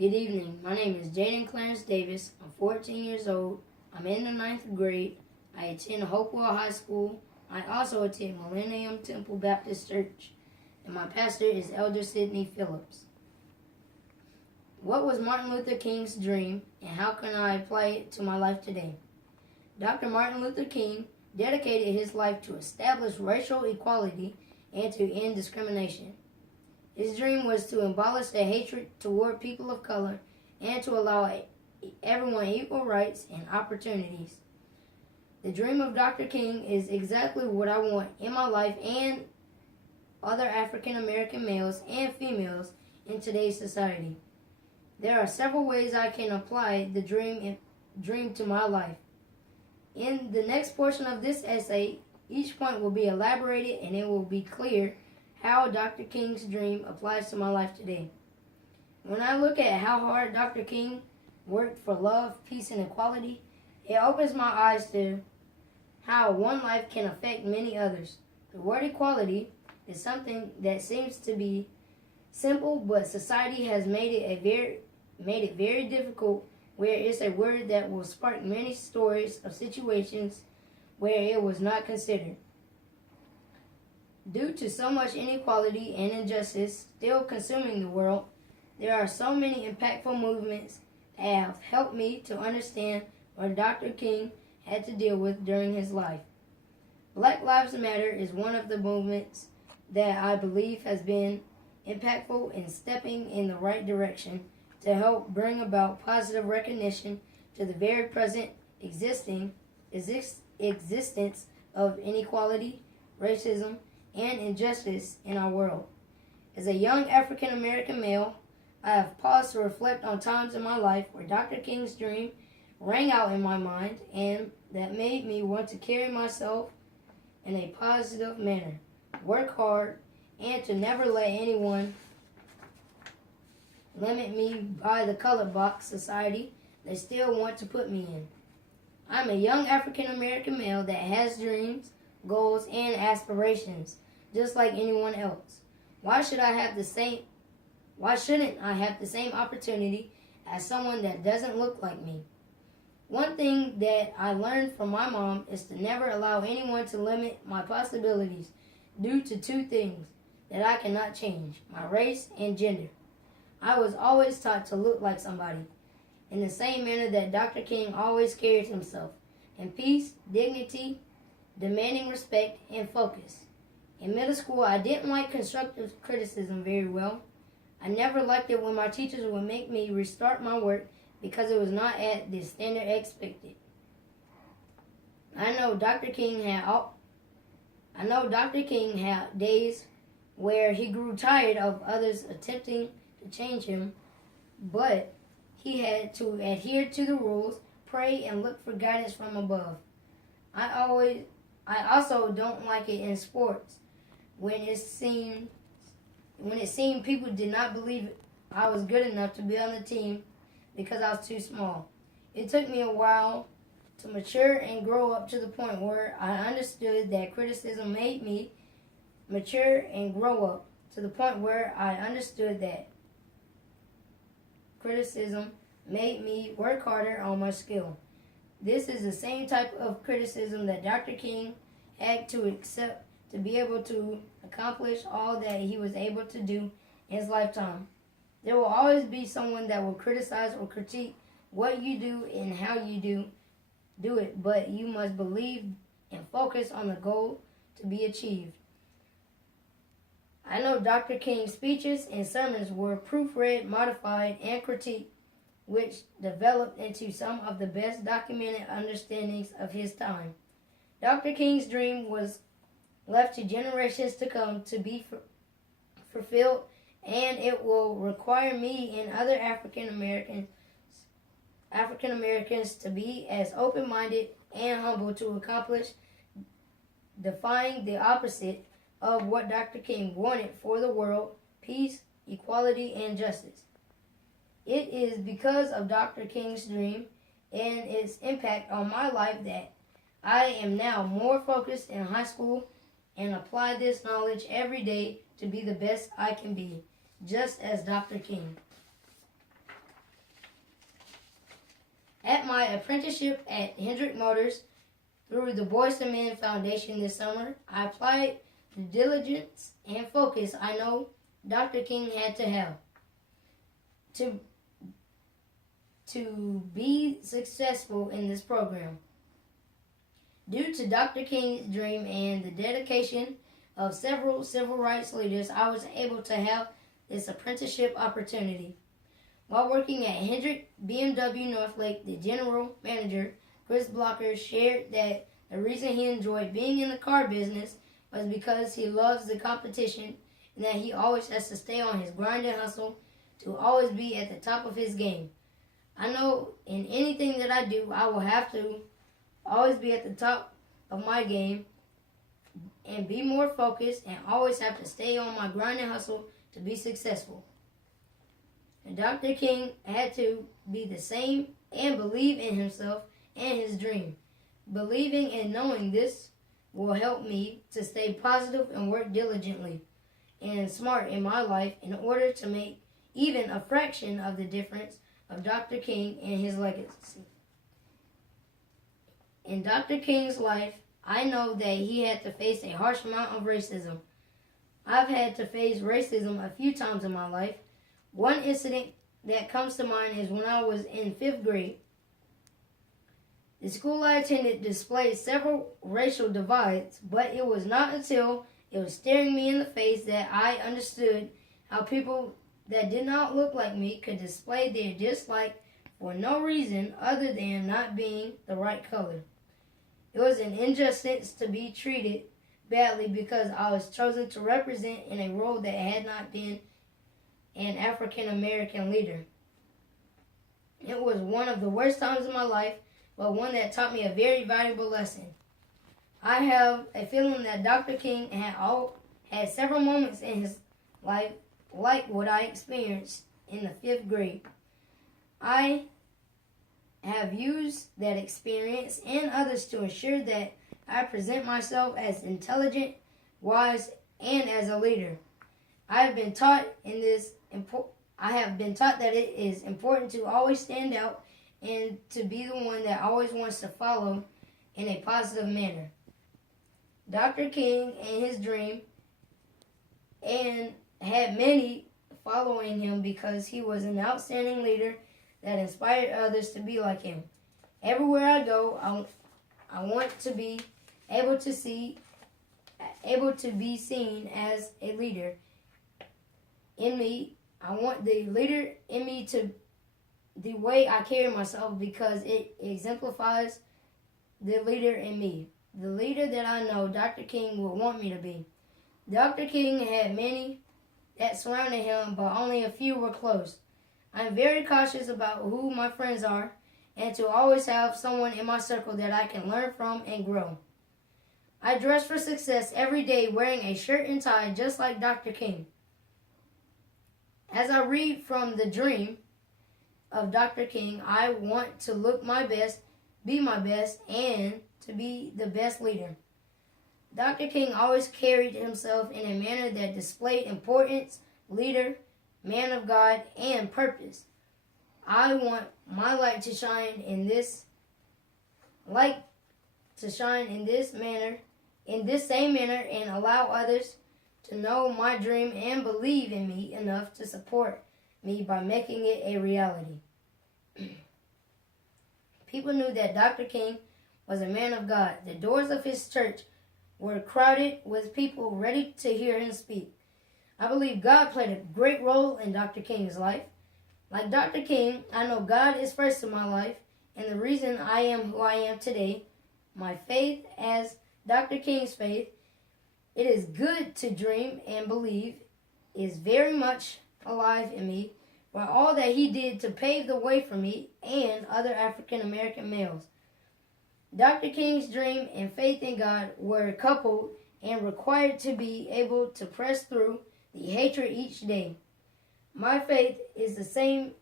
Good evening. My name is Jayden Clarence Davis. I'm 14 years old. I'm in the 9th grade. I attend Hopewell High School. I also attend Millennium Temple Baptist Church. And my pastor is Elder Sidney Phillips. What was Martin Luther King's dream, and how can I apply it to my life today? Dr. Martin Luther King dedicated his life to establish racial equality and to end discrimination. His dream was to abolish the hatred toward people of color and to allow everyone equal rights and opportunities. The dream of Dr. King is exactly what I want in my life and other African American males and females in today's society. There are several ways I can apply the dream to my life. In the next portion of this essay, each point will be elaborated and it will be clear how Dr. King's dream applies to my life today. When I look at how hard Dr. King worked for love, peace, and equality, it opens my eyes to how one life can affect many others. The word equality is something that seems to be simple, but society has made it very difficult, where it's a word that will spark many stories of situations where it was not considered. Due to so much inequality and injustice still consuming the world, there are so many impactful movements that have helped me to understand what Dr. King had to deal with during his life. Black Lives Matter is one of the movements that I believe has been impactful in stepping in the right direction to help bring about positive recognition to the very present existence of inequality, racism, and injustice in our world. As a young African American male, I have paused to reflect on times in my life where Dr. King's dream rang out in my mind and that made me want to carry myself in a positive manner, work hard, and to never let anyone limit me by the color box society they still want to put me in. I'm a young African American male that has dreams, goals, and aspirations, just like anyone else. Why shouldn't I have the same opportunity as someone that doesn't look like me? One thing that I learned from my mom is to never allow anyone to limit my possibilities due to two things that I cannot change: my race and gender. I was always taught to look like somebody, in the same manner that Dr. King always carried himself, in peace, dignity, demanding respect, and focus. In middle school, I didn't like constructive criticism very well. I never liked it when my teachers would make me restart my work because it was not at the standard expected. I know Dr. King had days where he grew tired of others attempting to change him, but he had to adhere to the rules, pray, and look for guidance from above. I also don't like it in sports when it seemed people did not believe I was good enough to be on the team because I was too small. It took me a while to mature and grow up to the point where I understood that criticism made me mature and grow up to the point where I understood that criticism made me work harder on my skill. This is the same type of criticism that Dr. King had to accept to be able to accomplish all that he was able to do in his lifetime. There will always be someone that will criticize or critique what you do and how you do it, but you must believe and focus on the goal to be achieved. I know Dr. King's speeches and sermons were proofread, modified, and critiqued, which developed into some of the best documented understandings of his time. Dr. King's dream was left to generations to come to be fulfilled, and it will require me and other African Americans to be as open-minded and humble to accomplish defying the opposite of what Dr. King wanted for the world: peace, equality, and justice. It is because of Dr. King's dream and its impact on my life that I am now more focused in high school and apply this knowledge every day to be the best I can be, just as Dr. King. At my apprenticeship at Hendrick Motors through the Boys to Men Foundation this summer, I applied the diligence and focus I know Dr. King had to have to be successful in this program. Due to Dr. King's dream and the dedication of several civil rights leaders, I was able to have this apprenticeship opportunity. While working at Hendrick BMW Northlake, the general manager, Chris Blocker, shared that the reason he enjoyed being in the car business was because he loves the competition and that he always has to stay on his grind and hustle to always be at the top of his game. I know in anything that I do, I will have to always be at the top of my game and be more focused and always have to stay on my grind and hustle to be successful. And Dr. King had to be the same and believe in himself and his dream. Believing and knowing this will help me to stay positive and work diligently and smart in my life in order to make even a fraction of the difference of Dr. King and his legacy. In Dr. King's life, I know that he had to face a harsh amount of racism. I've had to face racism a few times in my life. One incident that comes to mind is when I was in 5th grade. The school I attended displayed several racial divides, but it was not until it was staring me in the face that I understood how people that did not look like me could display their dislike for no reason other than not being the right color. It was an injustice to be treated badly because I was chosen to represent in a role that had not been an African American leader. It was one of the worst times of my life, but one that taught me a very valuable lesson. I have a feeling that Dr. King had several moments in his life like what I experienced in the 5th grade. I have used that experience and others to ensure that I present myself as intelligent, wise, and as a leader. I have been taught that it is important to always stand out and to be the one that always wants to follow in a positive manner. Dr. King and his dream and had many following him because he was an outstanding leader that inspired others to be like him. Everywhere I go, I want to be able to be seen as a leader in me. I want the leader in me to the way I carry myself because it exemplifies the leader in me, the leader that I know Dr. King would want me to be. Dr. King had many that surrounded him, but only a few were close. I am very cautious about who my friends are and to always have someone in my circle that I can learn from and grow. I dress for success every day wearing a shirt and tie just like Dr. King. As I read from the dream of Dr. King, I want to look my best, be my best, and to be the best leader. Dr. King always carried himself in a manner that displayed importance, leader, man of God, and purpose. I want my light to shine in this same manner and allow others to know my dream and believe in me enough to support me by making it a reality. People knew that Dr. King was a man of God. The doors of his church were crowded with people ready to hear him speak. I believe God played a great role in Dr. King's life. Like Dr. King, I know God is first in my life, and the reason I am who I am today, my faith as Dr. King's faith, it is good to dream and believe, is very much alive in me for all that he did to pave the way for me and other African American males. Dr. King's dream and faith in God were coupled and required to be able to press through the hatred each day. My faith is the same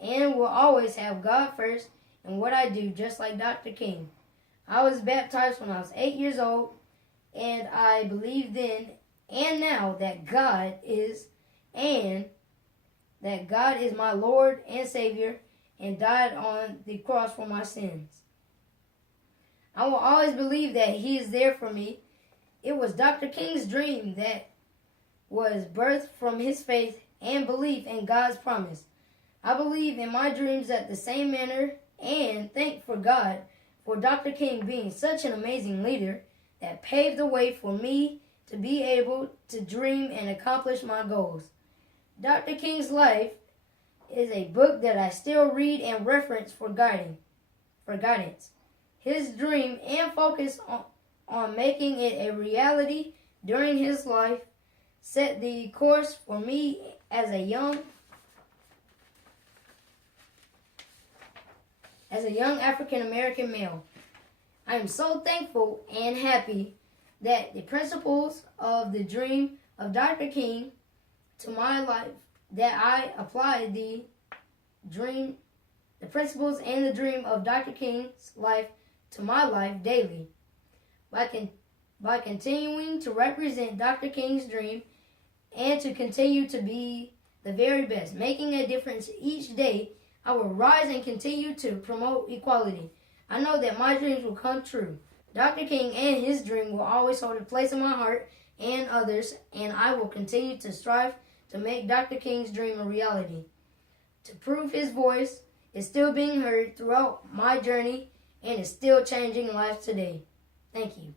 and will always have God first in what I do, just like Dr. King. I was baptized when I was 8 years old, and I believe then and now that God is my Lord and Savior, and died on the cross for my sins. I will always believe that he is there for me. It was Dr. King's dream that was birthed from his faith and belief in God's promise. I believe in my dreams at the same manner and thank for God for Dr. King being such an amazing leader that paved the way for me to be able to dream and accomplish my goals. Dr. King's Life is a book that I still read and reference for guidance. His dream and focus on making it a reality during his life set the course for me as a young African American male. I am so thankful and happy that the principles of the dream of Dr. King to my life, that I apply the principles and the dream of Dr. King's life to my life daily. By continuing to represent Dr. King's dream and to continue to be the very best, making a difference each day, I will rise and continue to promote equality. I know that my dreams will come true. Dr. King and his dream will always hold a place in my heart and others, and I will continue to strive to make Dr. King's dream a reality. To prove his voice is still being heard throughout my journey and is still changing lives today. Thank you.